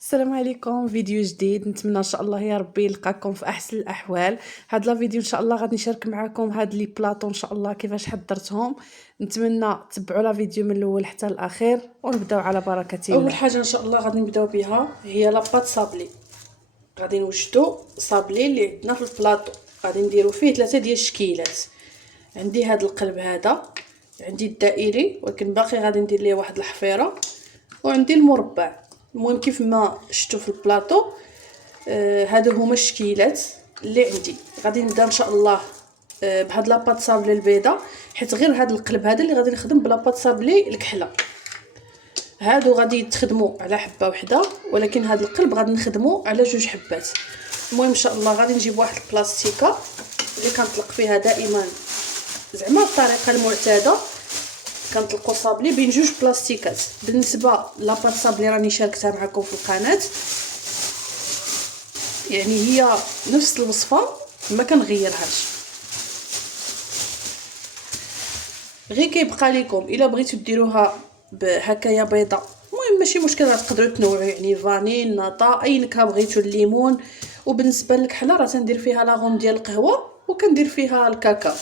السلام عليكم. فيديو جديد، نتمنى ان شاء الله يا ربي يلقاكم في احسن الاحوال. هاد لا فيديو ان شاء الله غادي نشارك معكم هاد لي بلاطو ان شاء الله كيفاش حضرتهم. نتمنى تبعوا لا فيديو من الاول حتى الاخير ونبداو على بركه الله. اول حاجه ان شاء الله غادي نبداو بها هي لاباط صابلي. غادي نوجدوا صابلي اللي عندنا في البلاطو، غادي نديروا فيه 3 ديال الشكيلات. عندي هاد القلب هذا، عندي الدائري ولكن باقي غادي ندير ليه واحد الحفيره، وعندي المربع. المهم كيف ما شفتوا في البلاطو هادو هما الشكيلات اللي عندي. غادي نبدا ان شاء الله بهاد لاباط صابلي البيضاء، حيت غير هاد القلب هذا اللي غادي نخدم بلاباط صابلي الكحله. هادو غادي يتخدموا على حبه وحده، ولكن هاد القلب غادي نخدموا على 2 حبات. المهم ان شاء الله غادي نجيب واحد البلاستيكه اللي كنطلق فيها دائما زعما الطريقه المعتاده. كنطلقوا صابلي بين 2 بلاستيكات. بالنسبه لاباط صابلي راني شاركتها معكم في القناه، يعني هي نفس الوصفه ما كنغيرهاش. غير كيبقى لكم الا بغيتوا ديروها هكايا بيضاء، المهم ماشي مشكل، تقدروا تنوعوا يعني فانيل ناطا اي نكهه بغيتوا، الليمون. وبالنسبه للكحله راه تندير فيها لاغوم ديال القهوه وكندير فيها الكاكاو.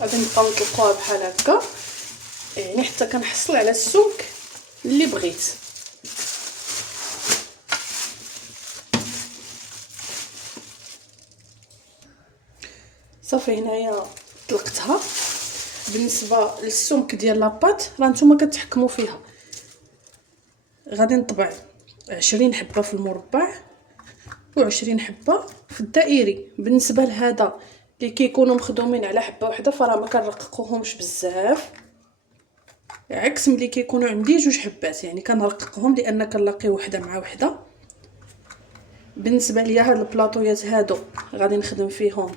غادي نبقاو نطلقوها بحال هكا، يعني حتى كنحصل على السمك اللي بغيت. صافي هنايا طلقتها. بالنسبه للسمك ديال لاباط راه نتوما كتحكموا فيها. غادي نطبع 20 حبه في المربع و20 حبه في الدائري. بالنسبه لهذا اللي كيكونوا مخدومين على حبه واحده فراه ما كنرققوهمش بزاف، عكس ملي كيكونوا عندي 2 حبات يعني كنرققهم لان كنلاقي وحده مع وحده. بالنسبه ليا هاد البلاطويات هادو غادي نخدم فيهم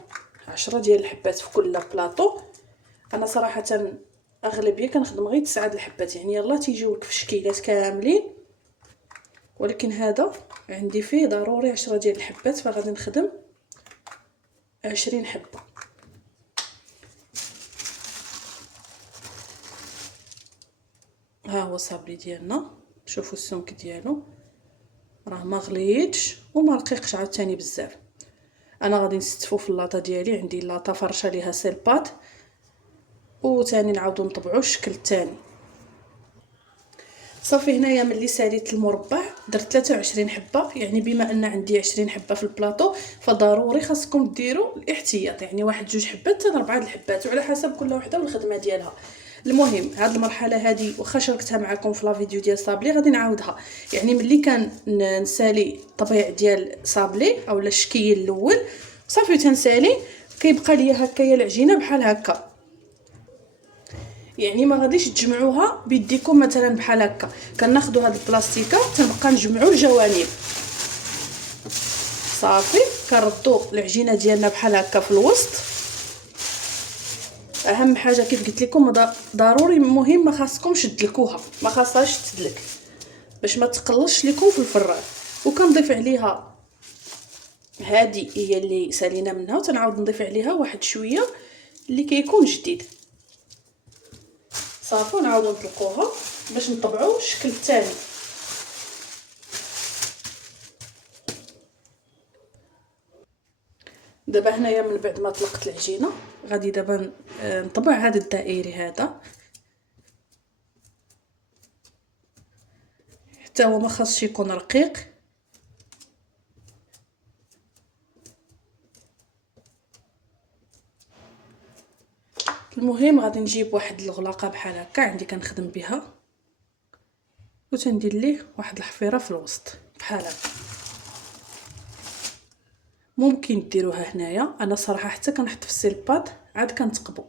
10 ديال الحبات في كل بلاطو. انا صراحه اغلبيه كنخدم غير 9 د الحبات، يعني يلا تيجيو لك في شكيلات كاملين، ولكن هذا عندي فيه ضروري 10 ديال الحبات، فغادي نخدم 20 حبه. ها هو الصابلي ديالنا، شوفوا السمك ديالو راه ما غليظش وما رقيقش عاوتاني بزاف. انا غادي نستفو في اللاطه ديالي، عندي لاطه فرشه ليها سيلبات، وثاني نعاودو نطبعو الشكل الثاني. صافي هنايا ملي ساليت المربع درت 23 حبه، يعني بما ان عندي 20 حبه في البلاطو فضروري خاصكم ديروا الاحتياط، يعني 1 2 حبات حتى 4 الحبات وعلى حسب كل وحده والخدمه ديالها. المهم هاد المرحله هذه واخا شاركتها معكم في لا فيديو ديال صابلي غادي نعاودها. يعني ملي كان نسالي الطبيع ديال صابلي اولا الشكيل الاول صافي تنسالي، كيبقى ليا هكايا العجينه بحال هكا. يعني ما غاديش تجمعوها بيديكم مثلا بحال هكا، كناخذوا هاد البلاستيكه تنبقى نجمعوا الجوانب. صافي كنردوا العجينه ديالنا بحال هكا في الوسط. اهم حاجه كيف قلت لكم ضروري مهم ما خاصكمش تدلكوها، ما خاصهاش تدلك باش ما تقلش لكم في الفران. وكنضيف عليها هذه هي اللي سالينا منها، وتنعاود نضيف عليها واحد شويه اللي كيكون جديد. صافي ونعاودو نطلقوها باش نطبعوا الشكل الثاني. دابا هنايا من بعد ما طلقت العجينه غادي دابا نطبع هذا الدائري هذا، حتى هو ما خاصش يكون رقيق. المهم غادي نجيب واحد الغلاقه بحال هكا عندي كنخدم بها، وتندير ليه واحد الحفيره في الوسط بحال هكا. ممكن ديروها هنايا، انا صراحه حتى كنحط في السيلباد عاد كنتقبو،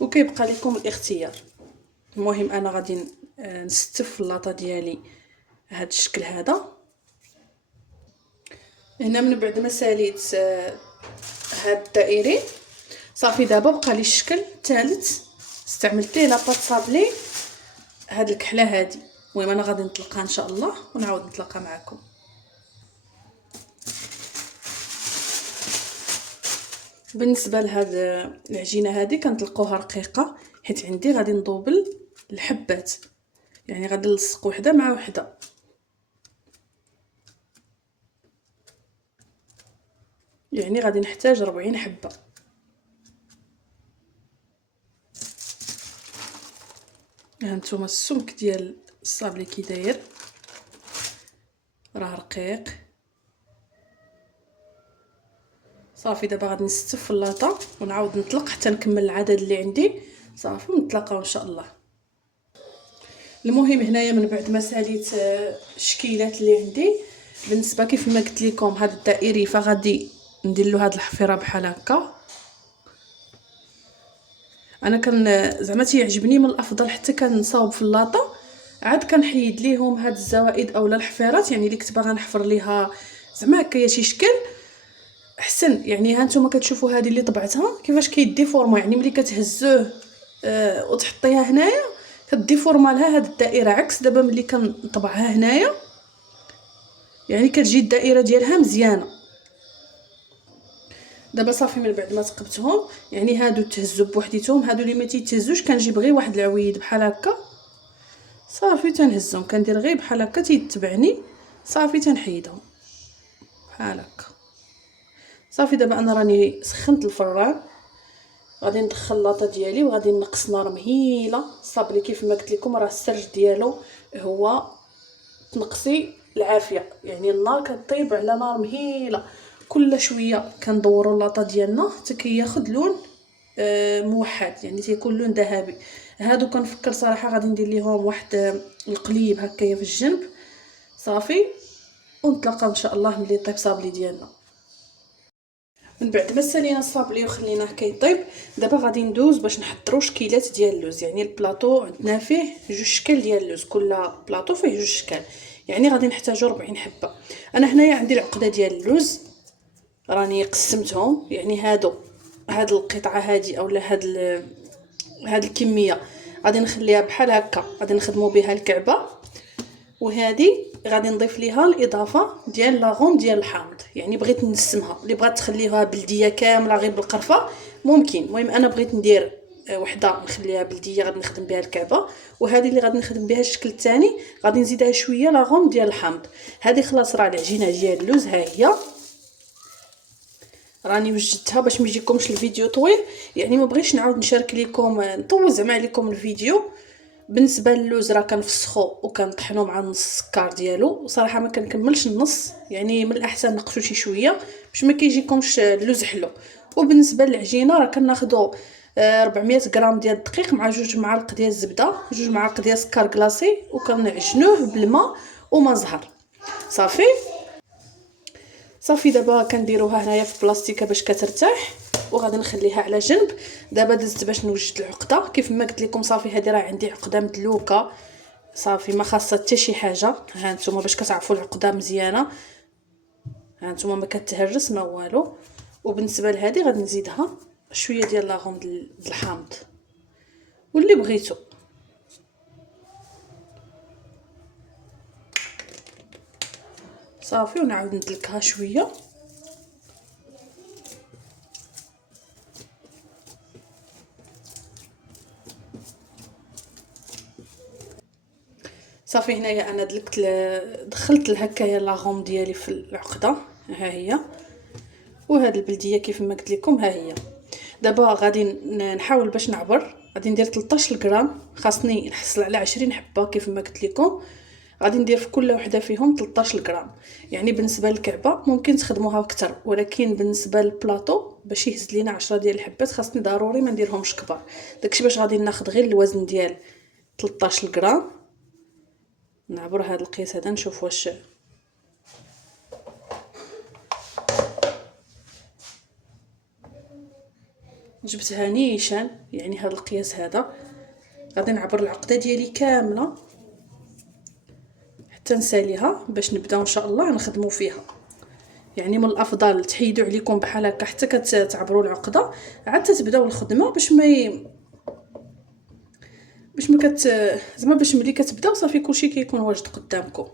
وكيبقى لكم الاختيار. المهم انا غادي نستف اللاطه ديالي هذا الشكل هذا. هنا من بعد ما ساليت هاد الدائري صافي دابا بقى لي الشكل الثالث، استعملت ليه لاباط صابلي هاد الكحله هادي. المهم انا غادي نطلقها ان شاء الله ونعاود نتلاقى معكم. بالنسبه لهاد العجينه هذه كنطلقوها رقيقه حيت عندي غادي ندوبل الحبات، يعني غادي نلصق وحده مع وحده. يعني غادي نحتاج 40 حبه. ها نتوما السمك ديال الصابلي كي داير، راه رقيق. صافي دابا غادي نستف في اللاطه ونعاود نطلق حتى نكمل العدد اللي عندي. صافي ونتلاقاو ان شاء الله. المهم هنايا من بعد ما ساليت الشكيلات اللي عندي، بالنسبه كيف ما قلت لكم هذا الدائري فغادي ندير له هاد الحفيره بحال هكا. انا كان زعما تيعجبني من الافضل حتى كنصاوب في اللاطه عاد كنحيد ليهم هاد الزوائد اولا الحفيرات، يعني اللي كنت باغا نحفر ليها زعما هكايا شي شكل احسن. يعني ها نتوما كتشوفوا هذه اللي طبعتها كيفاش كيديفورما، يعني ملي كتهزوه وتحطيها هنايا كديفورما لها هاد الدائره، عكس دابا ملي كنطبعها هنايا يعني كتجي الدائره ديالها مزيانه. دابا صافي من بعد ما ثقبتهم يعني هادو تهزوا بوحديتهم، هادو اللي ما تيتهزوش كنجيب غير واحد العويد بحال هكا صافي تنهزهم، كندير غير بحال هكا تيتبعني صافي تنحيدهم بحال هكا. صافي دابا انا راني سخنت الفران، غادي ندخل اللاطه ديالي وغادي نقص نار مهيله. الصابلي كيف ما قلت لكم راه السر ديالو هو تنقصي العافيه، يعني النار كطيب على نار مهيله. كل شويه كندوروا اللاطه ديالنا حتى كياخذ لون موحد، يعني تيكون لون ذهبي. هادو كنفكر صراحه غادي ندير ليهم واحد القليب هكايا في الجنب. صافي ونتلاقاو ان شاء الله ملي يطيب صابلي ديالنا. من بعد ما سالينا الصابلي وخليناه كيطيب، دابا غادي ندوز باش نحضروا شكيلات ديال اللوز. يعني البلاطو عندنا فيه جوج شكل ديال اللوز، كل بلاطو فيه جوج شكال، يعني غادي نحتاجوا 40 حبه. انا هنايا عندي العقده ديال اللوز راني قسمتهم، يعني هاد القطعه هادي اولا هاد الكميه غادي نخليها بحال هكا، غادي نخدموا بها الكعبه. وهذه غادي نضيف ليها الاضافه ديال لاغوم ديال الحامض، يعني بغيت نسمها. اللي بغات تخليها بلديه كامله غير بالقرفه ممكن، المهم انا بغيت ندير وحده نخليها بلديه غادي نخدم بها الكعبه، وهذه اللي غادي نخدم بها الشكل الثاني غادي نزيدها شويه لاغوم ديال الحامض. هذه خلاص راه العجينه ديال اللوز ها هي، راني وجدتها باش ما يجيكمش الفيديو طويل. يعني ما بغيتش نعاود نشارك لكم نطول زعما عليكم الفيديو. بالنسبه للوز راه كنفسخو وكنطحنو مع نص السكر ديالو، صراحه ما كنكملش النص، يعني من الاحسن نقصو شي شويه باش ما كيجيكمش اللوز حلو. وبالنسبه للعجينه راه كناخذوا 400 غرام ديال الدقيق مع 2 معالق ديال الزبده، 2 معالق ديال السكر كلاصي، وكنعجنوه بالماء وما زهر. صافي دابا كنديروها هنايا في بلاستيكه باش كترتاح وغادي نخليها على جنب. دابا دزت باش نوجد العقده كيف ما قلت لكم. صافي هذه راه عندي عقده مدلوكه صافي ما خاصها حتى شي حاجه. ها نتوما باش كتعرفوا العقده مزيانه، ها نتوما ما كتهرس ما والو. وبالنسبه لهذه غادي نزيدها شويه ديال لاغوم ديال الحامض واللي بغيتو. صافي ونعاود ندلكها شويه. صافي هنايا انا دخلت لهكايا لاغوم ديالي في العقده ها هي، وهاد البلديه كيف ما قلت لكم ها هي. دابا غادي نحاول باش نعبر، غادي ندير 13 غرام، خاصني نحصل على 20 حبه كيف ما قلت لكم. غادي ندير في كل وحده فيهم 13 غرام. يعني بالنسبه للكعبه ممكن تخدموها اكثر، ولكن بالنسبه للبلاطو باش يهز لينا 10 ديال الحبات خاصني ضروري ما نديرهمش كبار. داكشي باش غادي ناخذ غير الوزن ديال 13 غرام. نعبر هذا القياس هذا نشوف واش جبتها نيشان. يعني هذا القياس هذا غادي نعبر العقده ديالي كامله حتى نساليها باش نبداو ان شاء الله نخدموا فيها. يعني من الافضل تحيدوا عليكم بحال هكا حتى كتعبروا العقده عاد تبداو الخدمه باش باش ما زعما باش ملي كتبداو صافي كلشي كيكون واجد قدامكم.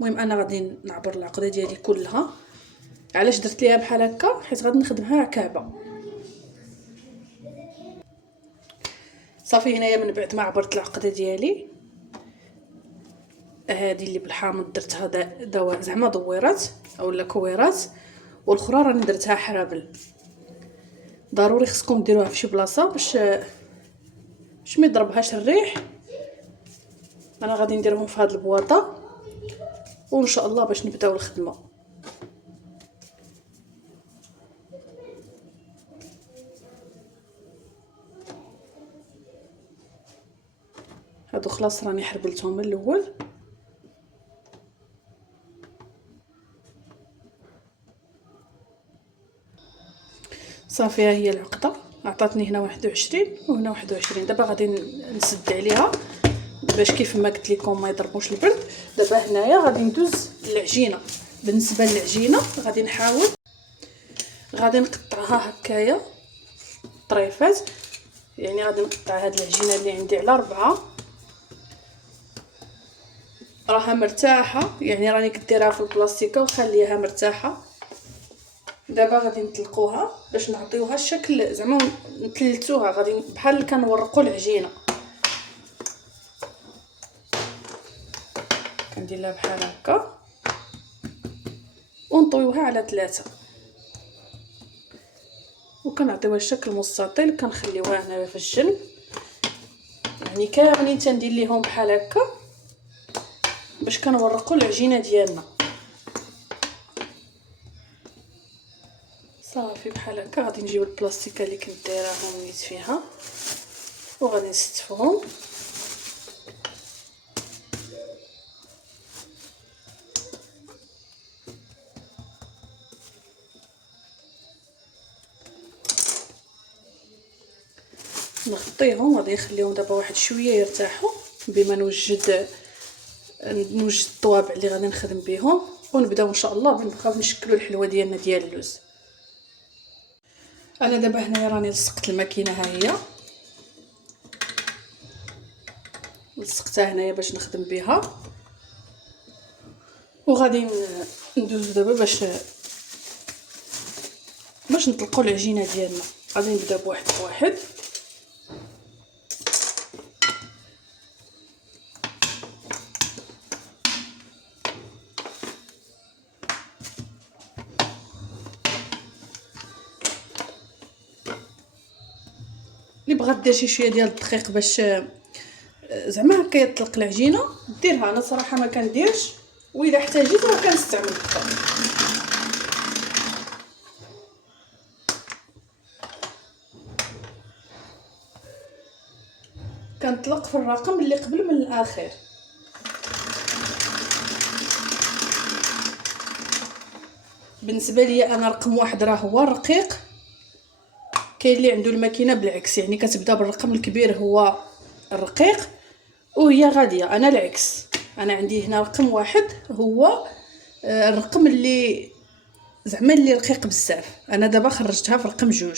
المهم انا غادي نعبر العقده ديالي كلها. علاش درت ليها بحال هكا؟ حيت غادي نخدمها عكابه. صافي هنايا من بعد ما عبرت العقده ديالي هذه اللي بالحامض درتها زعما دويرات اولا كويرات، والاخرى راني درتها حرابل. ضروري خصكم ديروها في شي بلاصه باش ما يضربهاش الريح. انا غادي نديرهم في هذه البواطه وان شاء الله باش نبداو الخدمه. هادو خلاص راني حربلتهم من الاول. صافي ها هي العقده عطاتني هنا 21 وهنا 21. دابا غادي نسد عليها باش كيف ما قلت لكم ما يضربوش البرد. دابا هنايا غادي ندوز للعجينه. بالنسبه للعجينه غادي نحاول غادي نقطعها هكايا طريفات، يعني غادي نقطع هاد العجينه اللي عندي على 4. راها مرتاحه، يعني راني كديرها في البلاستيكه وخليها مرتاحه. دابا غادي نطلقوها باش نعطيوها الشكل، زعما نتلتوها. غادي بحال كنورقوا العجينه، كندير لها بحال هكا ونطويوها على 3 وكنعطيوها الشكل مستطيل. كنخليوها هنا في الجنب، يعني كاملين تندير ليهم بحال هكا باش كنورقوا العجينه ديالنا. صافي بحال هكا غادي نجيب البلاستيكه اللي كنت دايراهم نيت فيها وغادي نستفهم. نغطيهم، غادي نخليهم دابا واحد شويه يرتاحوا بما نوجد الطوابع اللي غادي نخدم بهم، ونبداو ان شاء الله بنبقاو نشكلوا الحلوه ديالنا ديال اللوز. انا دابا هنايا راني لصقت الماكينه، ها هي لصقتها هنايا باش نخدم بها، وغادي ندوزو دابا باش نطلقوا العجينه ديالنا. غادي نبدا بواحد بواحد. اللي بغات دير شي شويه ديال الدقيق باش زعما هكا يطلق العجينه ديرها. انا صراحه ما كنديرش، واذا احتاجيت راه كنستعمل الدقيق. كنطلق في الرقم اللي قبل من الاخر. بالنسبه لي انا رقم 1 راه هو الرقيق. كاين اللي عنده الماكينه بالعكس، يعني كتبدا بالرقم الكبير هو الرقيق وهي غاديه. انا العكس، انا عندي هنا رقم 1 هو الرقم اللي زعما اللي رقيق بزاف. انا دابا خرجتها في رقم 2.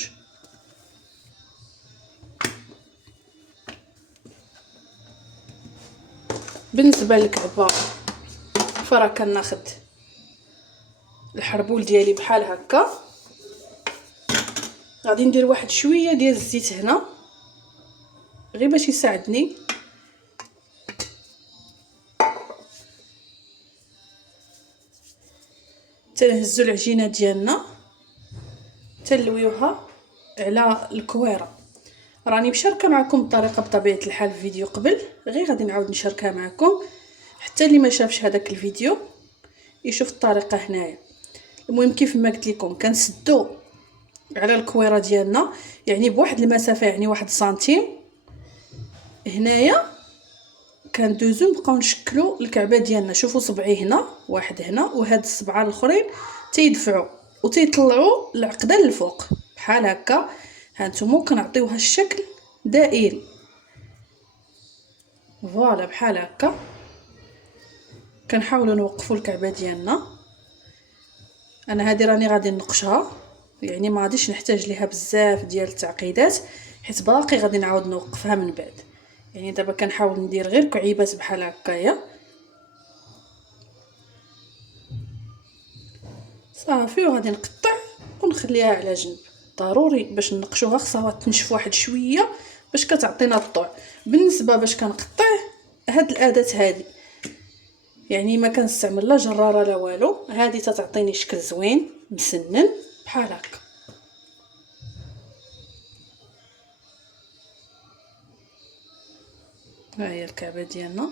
بالنسبه للكعبه فرا كناخذ الحربول ديالي بحال هكا. غادي ندير واحد شويه ديال الزيت هنا غير باش يساعدني. تنهزو العجينه ديالنا تنلويوها على الكويره. راني مشاركه معكم الطريقه بطبيعه الحال في فيديو قبل، غير غادي نعاود نشاركها معكم حتى اللي ما شافش هذاك الفيديو يشوف الطريقه هنايا. المهم كيف ما قلت لكم كنسدو على الكويره ديالنا، يعني بواحد المسافه، يعني 1 سنتيم. هنايا كندوزو نبقاو نشكلوا الكعبه ديالنا. شوفوا صبعي هنا، واحد هنا، وهاد الصبعه الاخرين تيدفعوا وتيطلعوا العقده للفوق بحال هكا. هانتوما كنعطيوها الشكل دائري فوالا بحال هكا. كنحاولوا نوقفوا الكعبه ديالنا. انا هذه راني غادي ننقشها، يعني ما غاديش نحتاج ليها بزاف ديال التعقيدات حيت باقي غادي نعاود نوقفها من بعد. يعني دابا كنحاول ندير غير كعيبات بحال هكايا صافي. وغادي نقطع ونخليها على جنب. ضروري باش ننقشوها خصها تنشف واحد شويه باش كتعطينا الطوع. بالنسبه باش كنقطع هاد الاداه هادي، يعني ما كنستعمل لا جراره لا والو، هادي تتعطيني شكل زوين مسنن بحال هكا. ها هي الكعبه ديالنا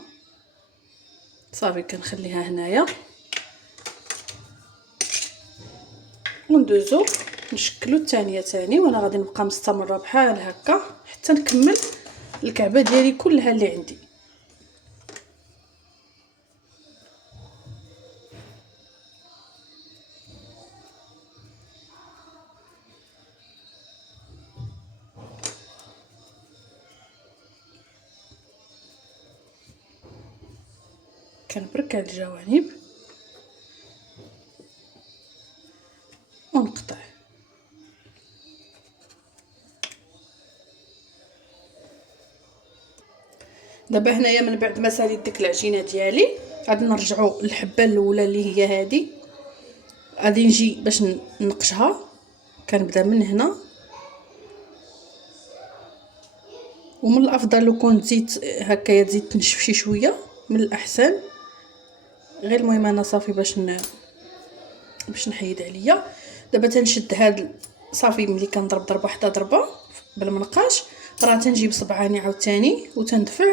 صافي. كنخليها هنايا وندوزو نشكلو الثانيه تاني، وانا غادي نبقى مستمره بحال هكا حتى نكمل الكعبه ديالي كلها اللي عندي. كنبرك على الجوانب ونقطع. دابا هنايا من بعد ما ساليت ديك العجينه ديالي غادي نرجعوا للحبه الاولى اللي هي هذه. غادي نجي باش ننقشها. كنبدا من هنا، ومن الافضل لو كنت تزيد هكايا تزيد تنشف شي شويه من الاحسن. غير المهم انا صافي باش نحيد عليا. دابا تنشد هاد صافي. ملي كنضرب ضربه حتى ضربه بالمنقاش راه تنجيب صبعاني عاوتاني وتندفع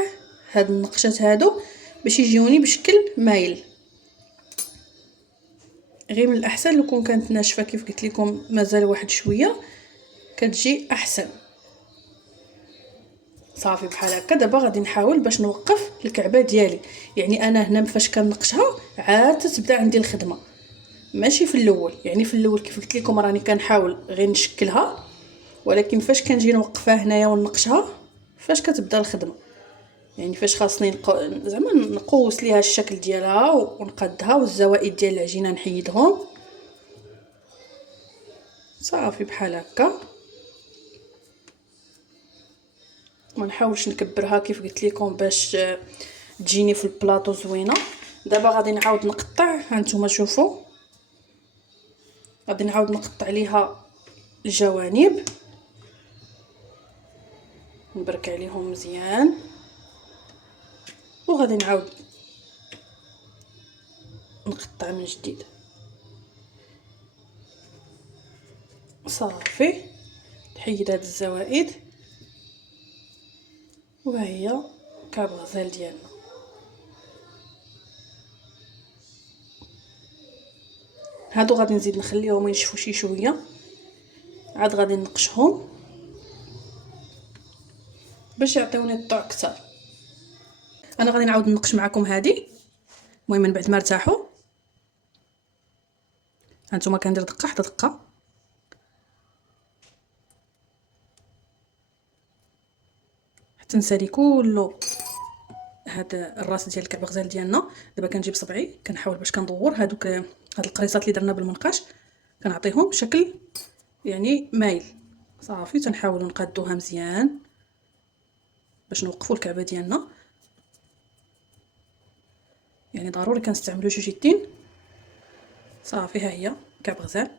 هاد النقشات هادو باش يجيوني بشكل مايل. غير من الاحسن لو كون كانت ناشفه كيف قلت لكم مازال واحد شويه كتجي احسن. صافي بحال هكا. دابا غادي نحاول باش نوقف الكعبه ديالي. يعني انا هنا فاش كنقشها عاد تبدا عندي الخدمه، ماشي في الاول. يعني في الاول كيف قلت لكم راني كنحاول غير نشكلها، ولكن فاش كنجي نوقفها هنايا ونقشها فاش كتبدا الخدمه. يعني فاش خاصني زعما نقوس ليها الشكل ديالها ونقادها، والزوائد ديال العجينه نحيدهم. صافي بحال هكا. ما نحاولش نكبرها كيف قلت لكم باش تجيني في البلاطو زوينه. دابا غادي نعاود نقطع. هانتوما شوفوا غادي نعاود نقطع ليها الجوانب، نبرك عليهم مزيان، وغادي نعاود نقطع من جديد. صافي نحيد هاد الزوائد. وها هي كعب غزال ديالنا. هادو غادي نزيد نخليهم ينشفوا شي شويه، عاد غادي نقشهم باش يعطيوني الطوع اكثر. انا غادي نعاود ننقش معكم هادي. المهم من بعد ما ارتاحوا هانتوما كندير دقه حتى دقه حتى نسالي كله هذا الراس ديال الكعب غزال ديالنا. دابا كنجيب صبعي كنحاول باش كندور هادوك هاد القريصات اللي درنا بالمنقاش كنعطيهم شكل يعني مايل. صافي تنحاولوا نقادوها مزيان باش نوقفوا الكعبه ديالنا. يعني ضروري كنستعملوا جوج يدين. صافي ها هي كعب غزال،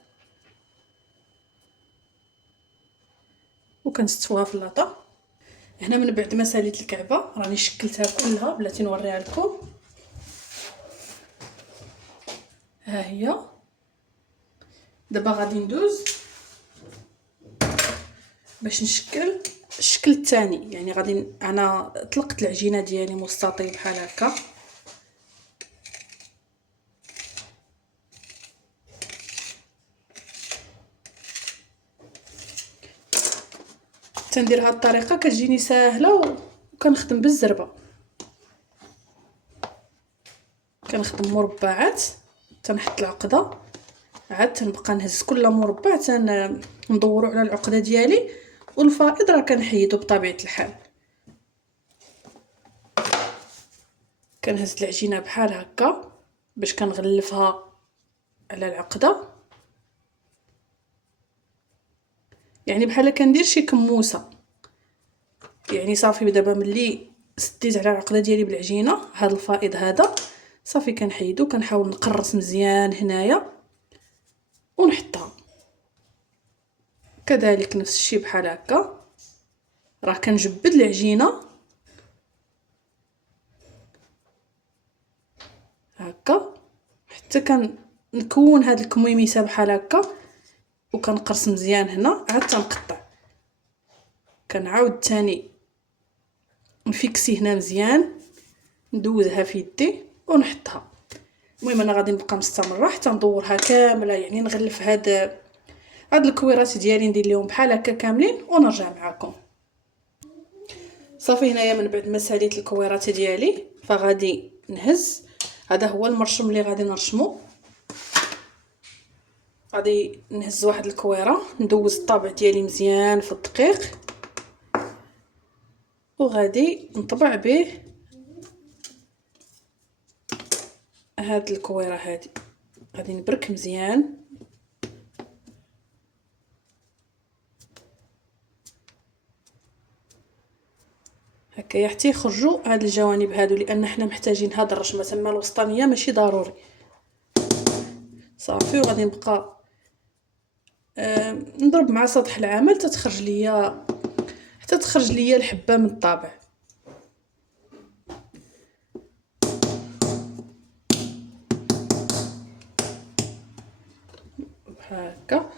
وكنستفوها في اللاطه. هنا من بعد ما ساليت الكعبه راني شكلتها كلها بلاتي نوريها لكم. ها هي. دابا غادي ندوز باش نشكل الشكل الثاني. يعني غادي انا طلقت العجينه ديالي مستطيل بحال هكا. تندير هاد الطريقه كتجيني ساهله وكنخدم بالزربه. كنخدم مربعات تنحط العقده، عاد تنبقى نهز كل مربع ندورو على العقده ديالي، والفائض راه كنحيدو بطبيعه الحال. كنهز العجينه بحال هكا باش كنغلفها على العقده، يعني بحال كندير شي كموسه. يعني صافي دابا ملي سديت على العقده ديالي بالعجينه هذا الفائض هذا صافي كنحيدو كنحاول نقرص مزيان هنايا ونحطها كذلك نفس الشيء بحال هكا. راه كنجبد العجينه هكا حتى كنكون هاد الكميميسه بحال هكا وكنقرص مزيان هنا عاد تنقطع كنعاود تاني نفيكسي هنا مزيان ندوزها في يدي ونحطها. المهم انا غادي نبقى مستمره حتى ندورها كامله يعني نغلف هاد الكويرات ديالي ندير لهم بحال هكا كاملين ونرجع معكم. صافي هنايا من بعد ما ساليت الكويرات ديالي فغادي نهز هذا هو المرشم اللي غادي نرشمو. غادي نهز واحد الكويره ندوز الطابع ديالي مزيان في الدقيق وغادي نطبع به هاد الكويره هادي غادي نبرك مزيان هكايا حتى يخرجوا هاد الجوانب هادو لان حنا محتاجين هاد الرشمه تما الوسطانيه ماشي ضروري. صافي وغادي نبقى نضرب مع سطح العمل حتى تخرج ليا الحبه من الطابع هكا.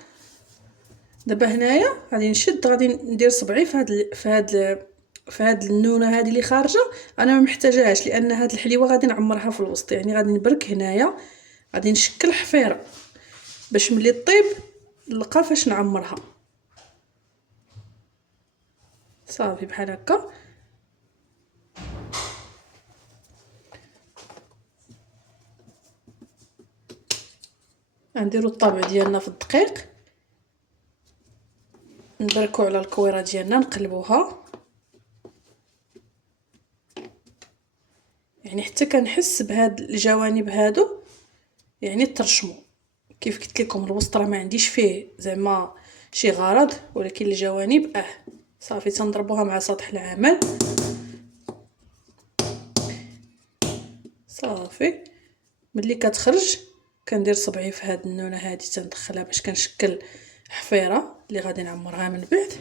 دابا هنايا غادي نشد غادي ندير صبعي في هاد النونه هذه اللي خارجه انا ما محتاجاهاش لان هاد الحليوه غادي نعمرها في الوسط يعني غادي نبرك هنايا غادي نشكل حفيره باش ملي طيب نلقى فاش نعمرها. صافي بحال هكا غنديروا الطابع ديالنا في الدقيق نبركو على الكويره ديالنا نقلبوها يعني حتى كنحس بهاد الجوانب هادو يعني ترشمو. كيف قلت لكم الوسط راه ما عنديش فيه زعما شي غرض ولكن الجوانب صافي تنضربوها مع سطح العمل. صافي ملي كتخرج كندير صبعي في هاد النونه هادي تندخلها باش كنشكل حفيره اللي غادي نعمرها من بعد.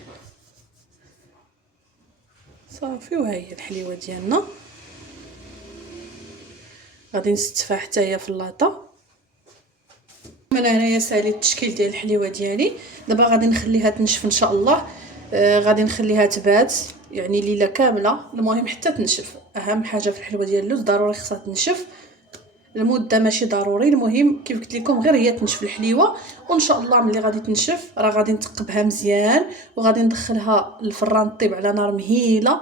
صافي وها هي الحليوه ديالنا غادي نستفها حتى هي في اللاطه. انا هنايا ساليت التشكيل ديال الحليوه ديالي دابا غادي نخليها تنشف ان شاء الله. غادي نخليها تبات يعني ليله كامله المهم حتى تنشف. اهم حاجه في الحلوه ديال اللوز ضروري خصها تنشف المده ماشي ضروري المهم كيف قلت لكم غير هي تنشف الحليوه وان شاء الله ملي غادي تنشف راه غادي نثقبها مزيان وغادي ندخلها للفران طيب على نار مهيله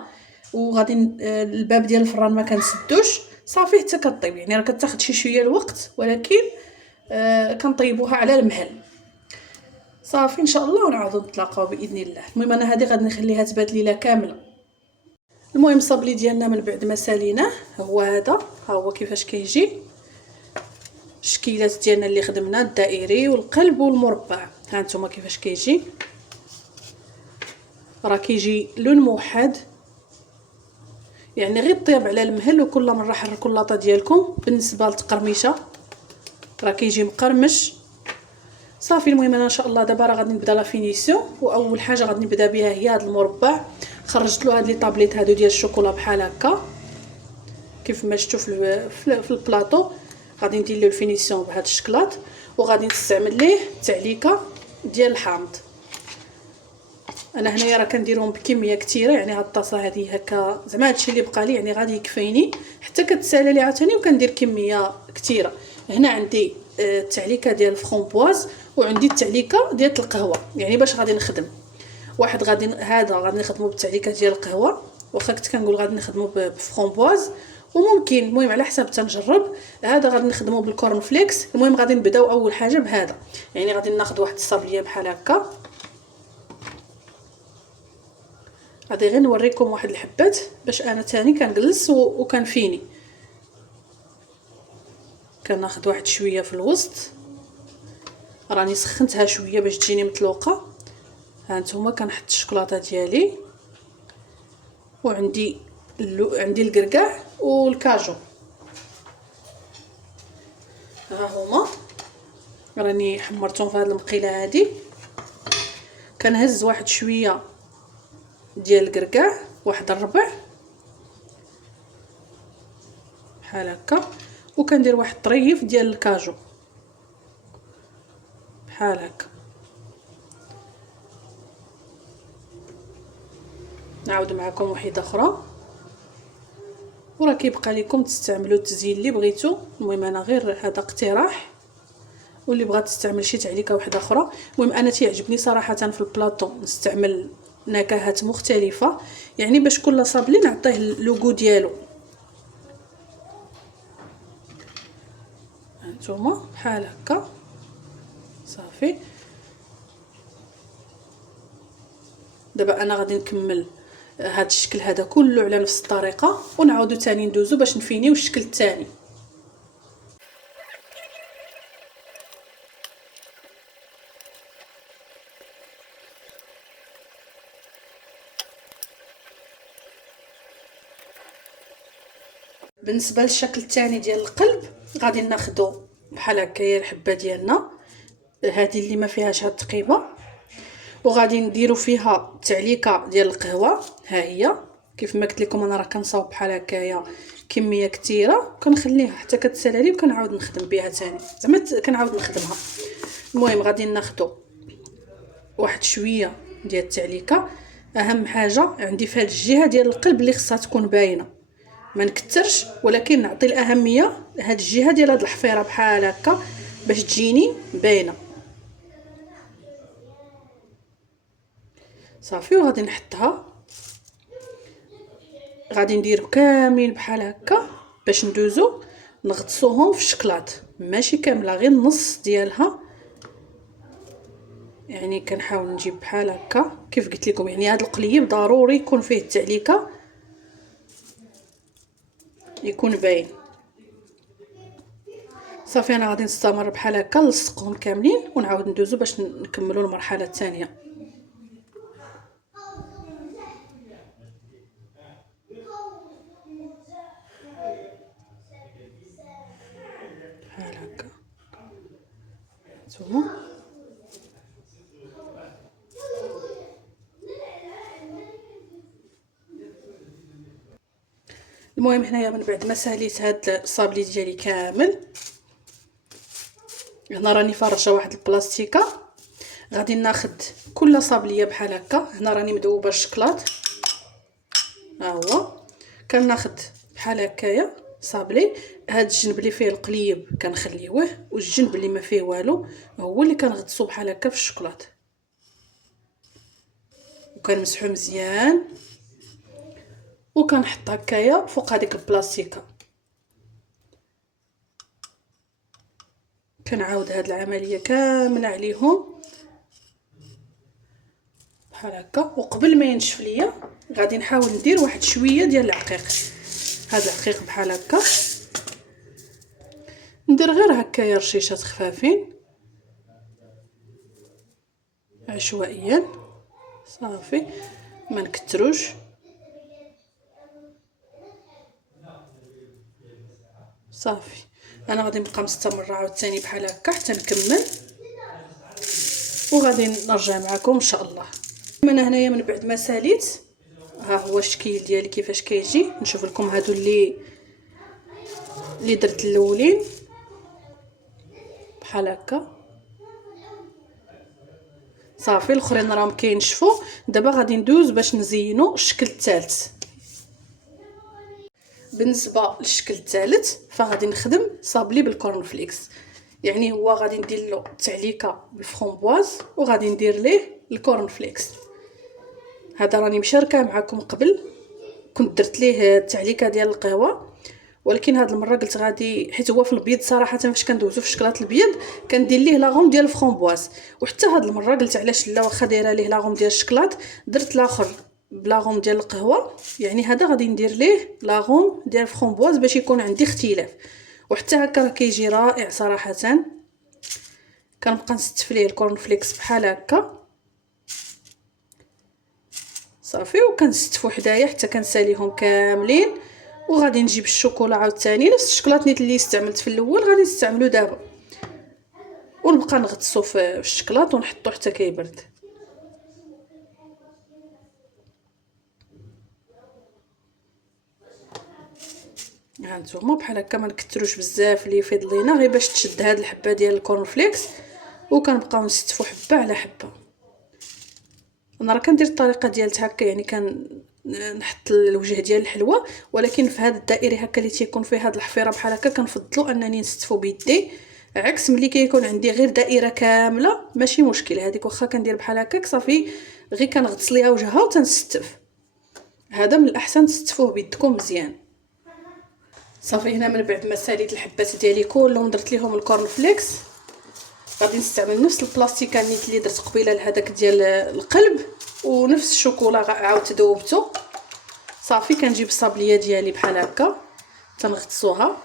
وغادي الباب ديال الفران ما كنسدوش صافي حتى كطيب يعني راه كتاخذ شويه الوقت ولكن كنطيبوها على المهل. صافي ان شاء الله ونعاودو نتلاقاو باذن الله. المهم انا هذه غادي نخليها تبات ليله كامله. المهم الصابلي ديالنا من بعد ما ساليناه هو هذا ها هو كيفاش كيجي الشكيلات ديالنا اللي خدمنا الدائري والقلب والمربع ها نتوما كيفاش كيجي راه كيجي لون موحد يعني غير طيب على المهل وكل مره حركوا اللاطه ديالكم بالنسبه للتقرميشه راه كيجي مقرمش. صافي المهم انا ان شاء الله دابا راه غادي نبدا لا فينيسيون واول حاجه غادي نبدا بها هي هذا المربع. خرجت له هاد لي طابليت هادو ديال الشوكولا بحال هكا كيف ما شفتوا في البلاطو غادي ندير له الفينيسيون بهذا الشكلاط وغادي نستعمل ليه تعليكه ديال الحامض. انا هنايا راه كنديرهم بكميه كثيره يعني هاد الطاسه هذه هكا زعما هادشي اللي بقى لي يعني غادي يكفيني حتى كتسالى لي عاوتاني وكندير كميه كثيره. هنا عندي التعليكه ديال الفرامبواز وعندي التعليكه ديال القهوه يعني باش غادي نخدم واحد هذا غادي نخدمو بالتعليكه ديال القهوه واخا كنت كنقول غادي نخدمو بفرامبواز وممكن المهم على حسب تنجرب. هذا غادي نخدمو بالكورن فليكس. المهم غادي نبداو اول حاجه بهذا يعني غادي ناخذ واحد الصابليه بحال هكا غادي غير نوريكم واحد الحبات باش انا تاني كنجلس وكنفيني كناخذ واحد شويه في الوسط راني سخنتها شويه باش تجيني مطلوقه. ها نتوما كنحط الشوكولاته ديالي وعندي عندي الكركاع والكاجو، ها هما راني حمرتهم في هذه المقيله هذه. كنهز واحد شويه ديال الكركاع، واحد الربع بحال هكا، وكندير واحد طريف ديال الكاجو بحال هكا. نعاود معكم وحده اخرى، وراه كيبقى لكم تستعملوا التزيين اللي بغيتو. المهم انا غير هذا اقتراح، واللي بغات تستعمل شي تعليقه واحده اخرى. المهم انا تيعجبني صراحه في البلاطو نستعمل نكهات مختلفه، يعني باش كل صابلي نعطيه اللوغو ديالو. هانتوما بحال هكا صافي. دابا انا غادي نكمل هذا الشكل هذا كله على نفس الطريقه، ونعاودو ثاني ندوزو باش نفينيو الشكل الثاني. بالنسبه للشكل الثاني ديال القلب غادي ناخذوا بحال هكايا الحبه ديالنا هذه اللي ما فيهاش هاد التقيبه، وغادي نديروا فيها تعليكه ديال القهوه. ها هي كيف ما قلت لكم انا راه كنصاوب بحال هكايا كميه كثيره، كنخليها حتى كتسالى وكنعاود نخدم بها ثاني، زعما كنعاود نخدمها. المهم غادي ناخذوا واحد شويه ديال التعليكه. اهم حاجه عندي في هذه الجهه ديال القلب اللي خصها تكون باينه، ما نكترش، ولكن نعطي الاهميه لهاد الجهه ديال هاد الحفيره بحال هكا باش تجيني باينه صافي. وغادي نحطها، غادي نديرو كاملين بحال هكا باش ندوزو نغطسوهم في الشكلاط، ماشي كامله غير النص ديالها. يعني كنحاول نجيب بحال هكا كيف قلت لكم، يعني هذا القليب ضروري يكون فيه التعليكه يكون باين صافي. انا غادي نستمر بحال هكا نلصقهم كاملين ونعاود ندوزو باش نكملوا المرحله الثانيه. بحال هكا نتوما. المهم هنايا من بعد ما ساليت هاد الصابلي ديالي كامل، هنا راني فرشه واحد البلاستيكه. غادي ناخذ كل صابليه بحال هكا، هنا راني مذوبه الشكلاط، ها هو كناخذ بحال هكايا صابلي. هاد الجنب اللي فيه القليب كنخليوه، والجنب اللي ما فيه والو هو اللي كنغطسو بحال هكا في الشكلاط، وكنمسحو مزيان، وكنحط هكايا فوق هذيك البلاستيكه. كنعاود هاد العمليه كامله عليهم بحال هكا. وقبل ما ينشف ليا غادي نحاول ندير واحد شويه ديال العقيق. هاد العقيق بحال هكا ندير غير هكايا رشيشات خفافين عشوائيا صافي، ما نكتروش. صافي انا غادي نبقى مستمره عاوتاني بحال هكا حتى نكمل، وغادي نرجع معكم ان شاء الله. انا هنايا من بعد ما ساليت ها هو الشكل ديالي كيفاش كيجي. نشوف لكم هادو اللي درت الاولين بحال هكا صافي. الاخرين راهم كينشفوا. دابا غادي ندوز باش نزينوا الشكل الثالث. بالنسبه للشكل الثالث فغادي نخدم صابلي بالكورن فليكس، يعني هو غادي ندير له تعليكه بالفرomboise وغادي ندير ليه الكورن فليكس. هذا راني مشاركه معكم قبل، كنت درت ليه التعليكه ديال القهوه، ولكن هاد المره قلت غادي حيت هو في البيض صراحه فاش كندوزو في الشكلاط البيض كندير ليه لاغوم ديال الفرomboise. وحتى هاد المره قلت علاش لا، واخا دايره ليه لاغوم ديال الشكلاط درت الاخر بلاغوم ديال القهوه، يعني هذا غادي ندير ليه لاغوم ديال الفرomboise باش يكون عندي اختلاف. وحتى هكا راه كيجي رائع صراحه. كنبقى نستف ليه الكورن فليكس بحال هكا صافي. وكنستفو حدايا حتى كنساليهم كاملين. وغادي نجيب الشوكولا عاوتاني نفس الشكلاطنيط اللي استعملت في الاول غادي نستعملو دابا، ونبقى نغطسو في الشكلاط ونحطو حتى كيبرد. ها نتوما بحال هكا ما نكثروش بزاف اللي يفيض لينا، غير باش تشد هاد الحبه ديال الكورن فليكس. وكنبقاو نستفو حبه على حبه. انا راه كندير الطريقه ديالت هكا، يعني نحط الوجه ديال الحلوه، ولكن في هذا الدائري هكا اللي تيكون فيه هاد الحفيره بحال هكا كنفضلوا انني نستفو بيدي، عكس ملي كيكون عندي غير دائره كامله ماشي مشكل. هذيك واخا كندير بحال هكاك صافي، غير كنغطس ليها وجهها وتنستف. هذا من الاحسن تستفوه بيدكم مزيان. صافي هنا من بعد ما ساليت الحبات ديالي كلهم درت ليهم الكورن فليكس، غادي نستعمل نفس البلاستيكه نيت اللي درت قبيله لهداك ديال القلب، ونفس الشوكولا عاودت ذوبته. صافي كنجيب الصابليه ديالي بحال هكا تنغطسوها،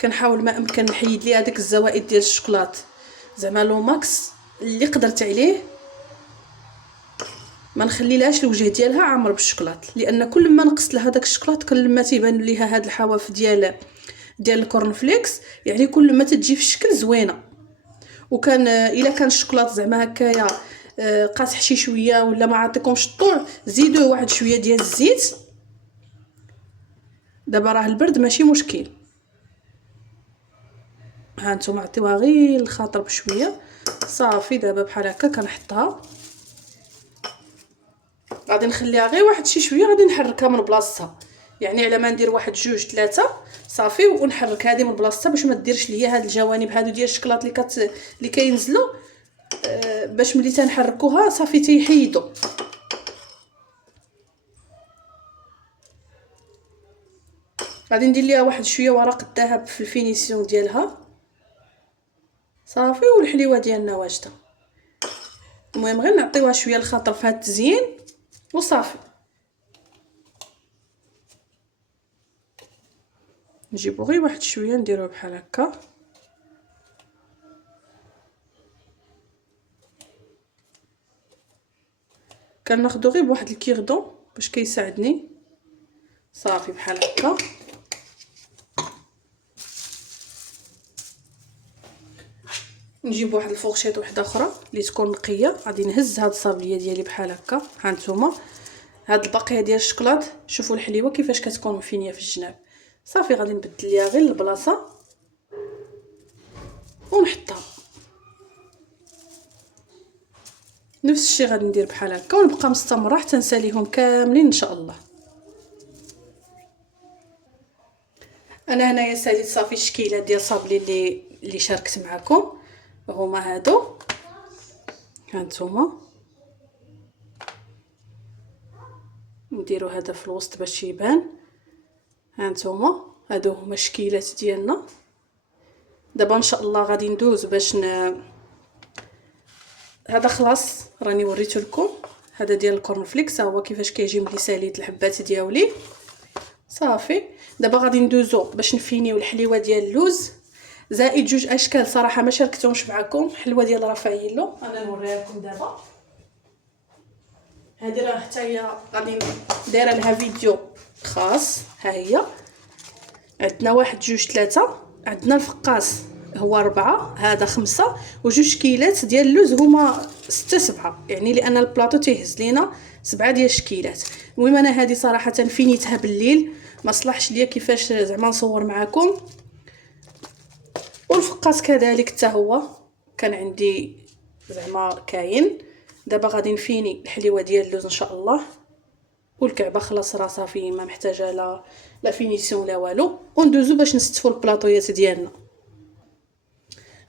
كنحاول ما امكن نحيد ليها داك الزوائد ديال الشوكولات، زعما لو ماكس اللي قدرت عليه، ما نخليلهاش الوجه ديالها عامر بالشوكولات، لان كل ما نقصت لها داك الشوكولات كل ما تيبان ليها هاد الحواف ديال الكورن فليكس، يعني كل ما تجي في الشكل زوينه. وكان الا كان الشوكولات زعما هكايا قاصح شي شويه ولا ما عطيكمش الطوع، زيدوه واحد شويه ديال الزيت. دابا راه البرد ماشي مشكل. ها نتوما عطيوها غير الخاطر بشويه. صافي دابا بحال هكا كنحطها، غادي نخليها غير واحد شي شويه، غادي نحركها من بلاصتها، يعني على ما ندير واحد جوج ثلاثه صافي، ونحرك هذه من بلاصتها باش ما ديرش ليا هاد الجوانب هادو ديال الشكلاط اللي كينزلوا، باش ملي تنحركوها صافي تيحيدوا. غادي ندير ليها واحد شويه ورق الذهب في الفينيسيون ديالها. صافي والحليوه ديالنا واجده. المهم غير نعطيوها شويه الخاطر في هاد التزيين وصافي. نجيبو غير واحد شويه نديروه بحال هكا. كناخذو غير بواحد الكيردون باش كيساعدني. صافي بحال هكا. نجيب واحد الفورشيط وحده اخرى اللي تكون نقيه، غادي نهز هاد الصابليه ديالي بحال هكا. ها نتوما هاد البقيه ديال الشكلاط، شوفوا الحليوه كيفاش كتكون مفينيه في الجناب. صافي غادي نبدل ليها غير البلاصه ونحطها. نفس الشيء غادي ندير بحال هكا، ونبقى مستمره حتى نساليهم كاملين ان شاء الله. انا هنايا ساليت صافي الشكيله ديال صابلي اللي شاركت معكم، هما هادو. ها نتوما نديرو هذا في الوسط باش يبان. ها نتوما هادو هما الشكيلات ديالنا. دابا ان شاء الله غادي ندوز باش هذا خلاص راني وريته لكم. هذا ديال الكورن فليكس هو كيفاش كيجي ملي ساليت الحبات ديالي. صافي دابا غادي ندوزو باش نفينيو الحليوه ديال اللوز، زائد جوج اشكال صراحه ما شاركتهمش معكم. حلوه ديال رافاييلو انا نوريها لكم دابا. هذه راه حتى هي غادي دايره لها فيديو خاص. ها هي عندنا واحد جوج ثلاثه، عندنا الفقاس هو 4، هذا 5، وجوج كيلات ديال اللوز هما 6 7، يعني لان البلاطو تيهز لينا 7 ديال الشكيلات. المهم انا هذه صراحه فينيتها بالليل، ما صلحش ليا كيفاش زعما نصور معكم. والفقاس كذلك حتى هو كان عندي زعما كاين. دابا غادي نفيني الحليوه ديال اللوز ان شاء الله، والكعبه خلاص راه صافي ما محتاجه لا فينيسيون لا والو، وندوزو باش نستفوا البلاطويات ديالنا.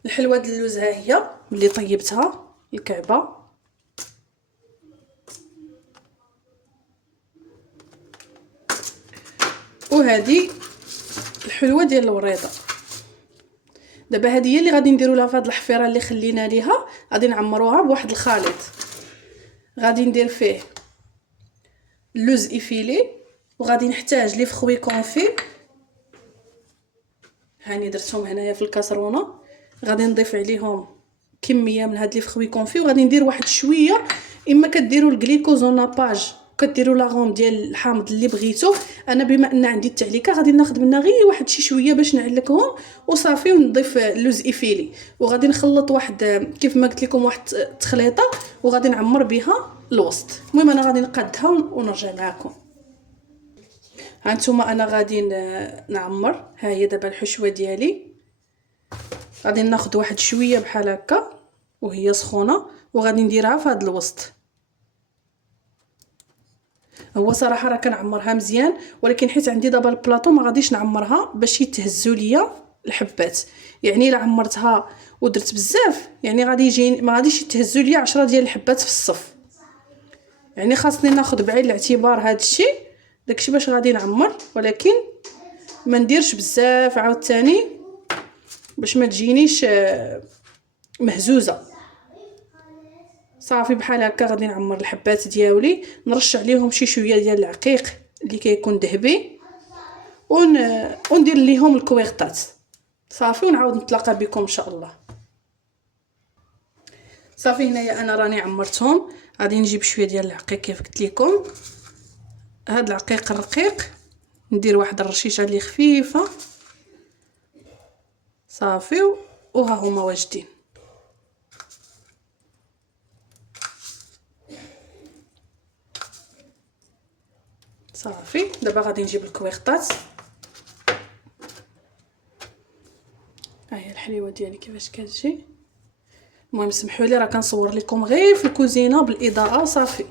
الحلوه ديال اللوز ها هي اللي طيبتها، الكعبه وهذه الحلوه ديال الوريضه. دابا هذه هي اللي غادي نديرو لها فهاد الحفيره اللي خلينا ليها، غادي نعمروها بواحد الخليط. غادي ندير فيه اللوز ايفيلي، وغادي نحتاج لي فخوي كونفي، هاني درتهم هنايا في الكاسرونه. غادي نضيف عليهم كميه من هاد لي فخوي كونفي، وغادي ندير واحد شويه، اما كديروا الكليكوزوناباج وكديروا لاغوم ديال الحامض اللي بغيتو. انا بما ان عندي التعليكه غادي ناخذ منها غير واحد شي شويه باش نعلكهم وصافي، ونضيف اللوز ايفيلي وغادي نخلط واحد كيف ما قلت لكم واحد التخليطه وغادي نعمر بها الوسط. المهم انا غادي نقادها ونرجع معكم. هانتوما انا غادي نعمر. ها هي دابا الحشوه ديالي، غادي ناخذ واحد شويه بحال هكا وهي سخونه وغادي نديرها في هذا الوسط. هو صراحه راه كنعمرها مزيان، ولكن حيت عندي دابا البلاطو ما غاديش نعمرها باش يتهزوا ليا الحبات. يعني الا عمرتها ودرت بزاف يعني غادي يجي ما غاديش يتهزوا ليا 10 ديال الحبات في الصف. يعني خاصني ناخذ بعين الاعتبار هذا الشيء، داكشي باش غادي نعمر، ولكن ما نديرش بزاف عاوتاني باش ما تجينيش مهزوزه. صافي بحال هكا غادي نعمر الحبات ديالي، نرش عليهم شي شويه ديال العقيق اللي كيكون ذهبي وندير ليهم الكويغطات. صافي ونعاود نتلاقى بكم ان شاء الله. صافي هنايا انا راني عمرتهم. غادي نجيب شويه ديال العقيق كيف قلت لكم، هاد العقيق الرقيق ندير واحد الرشيشه اللي خفيفه. صافي وها هما واجدين. صافي دابا غادي نجيب الكويغطات. ها هي الحليوه ديالي كيفاش كتجي. المهم سمحوا لي راه كنصور لكم غير في الكوزينه بالاضاءه وصافي.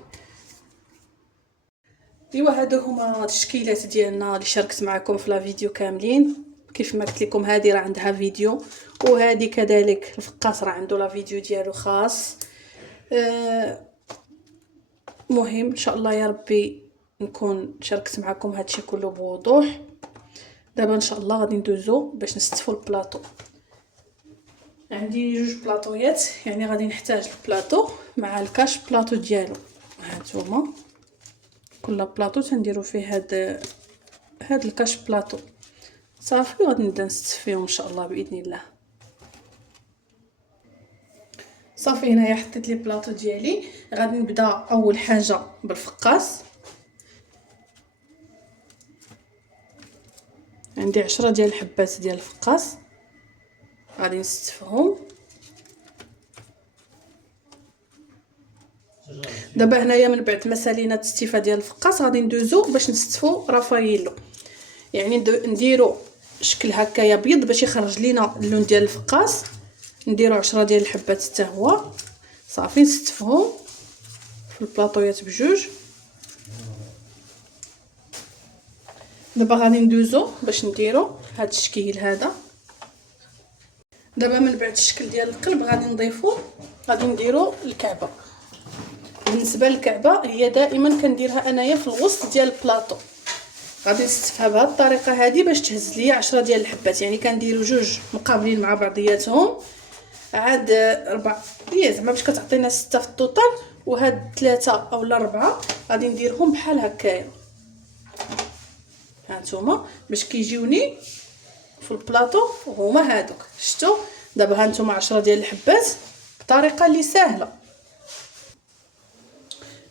ايوا هادو هما التشكيلات ديالنا اللي شاركت معكم في لا فيديو كاملين. كيف ما قلت لكم هذه راه عندها فيديو، وهذه كذلك الفقاس راه عنده لا فيديو ديالو خاص. مهم ان شاء الله يا ربي نكون شاركت معكم هادشي كله بوضوح. دابا ان شاء الله غادي ندوزو باش نستفوا البلاطو. عندي جوج بلاطويات، يعني غادي نحتاج البلاطو مع الكاش بلاطو ديالو. هانتوما كل بلاطو تنديروا فيه هاد الكاش بلاطو. صافي وغادي نبدا نستفيهم ان شاء الله باذن الله. صافي هنايا حطيت لي بلاطو ديالي. غادي نبدا اول حاجه بالفقاس. عندي 10 ديال الحبات ديال الفقاس غادي نستفهم. دابا هنايا من بعد ما سالينا التستيفه ديال الفقاس غادي ندوزو باش نستفو رافايلو. يعني نديرو شكل هكايا بيض باش يخرج لينا اللون ديال الفقاس. نديرو 10 ديال الحبات حتى هو. صافي نستفهم في البلاطويات بجوج. دابا غادي ندوزو باش نديرو هاد الشكل هذا. دابا من بعد الشكل ديال القلب غادي نضيفو، غادي نديرو الكعبه. بالنسبه للكعبه هي دائما كنديرها انايا في الوسط ديال البلاطو. غادي نستفها بهذه الطريقه هذه باش تهز ليا 10 ديال الحبات. يعني كنديروا جوج مقابلين مع بعضياتهم، عاد 4 هي زعما باش كتعطينا 6 في الطوطال. وهاد 3 اولا 4 غادي نديرهم بحال هكايا. هانتوما باش كيجيوني في البلاطو هما هادوك شفتوا. دابا هانتوما 10 ديال الحبات بطريقه اللي سهله.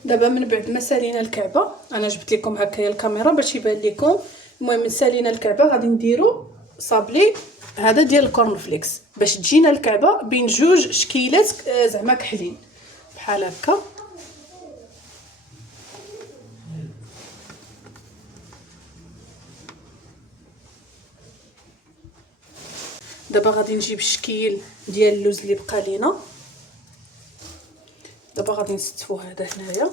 دابا من بعد ما سالينا الكعبه، انا جبت لكم هكايا الكاميرا باش يبان لكم. المهم سالينا الكعبه غادي نديرو صابلي هذا ديال الكورن فليكس باش تجينا الكعبه بين جوج شكيلات زعما كحلين بحال هكا. دابا غادي نجيب الشكيل ديال اللوز اللي بقى لينا. دابا غادي نستفو هذا هنايا.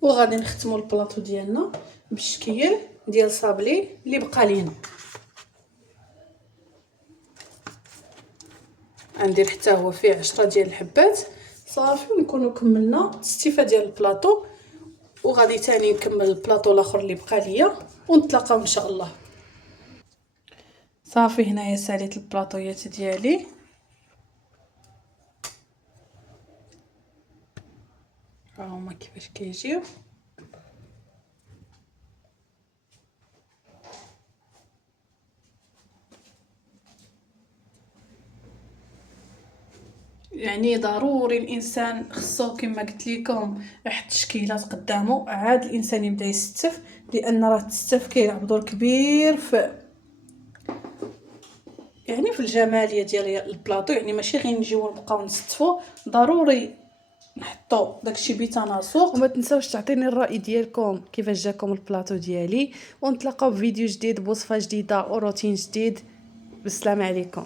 وغادي نختموا البلاطو ديالنا بالشكل ديال صابلي اللي بقى لينا. غندير حتى هو فيه 10 ديال الحبات. صافي ونكونوا كملنا الاستيفه ديال البلاطو، وغادي تاني نكمل البلاطو الاخر اللي بقى ليا ونتلاقاو ان شاء الله. صافي هنايا ساليت البلاطويات ديالي. ها هما كيفاش كيجيو. يعني ضروري الانسان خصو كما قلت لكم يحط تشكيلات قدامه عاد الانسان يبدا يستف، لان راه التستف كيلعب دور كبير في يعني في الجماليه ديال البلاطو. يعني ماشي غير نجيو نبقاو نستفو، ضروري نحطو داكشي بتناسق. وما تنساوش تعطيني الراي ديالكم كيفاش جاكم البلاطو ديالي، ونتلاقاو في فيديو جديد بوصفه جديده وروتين جديد. بالسلامه عليكم.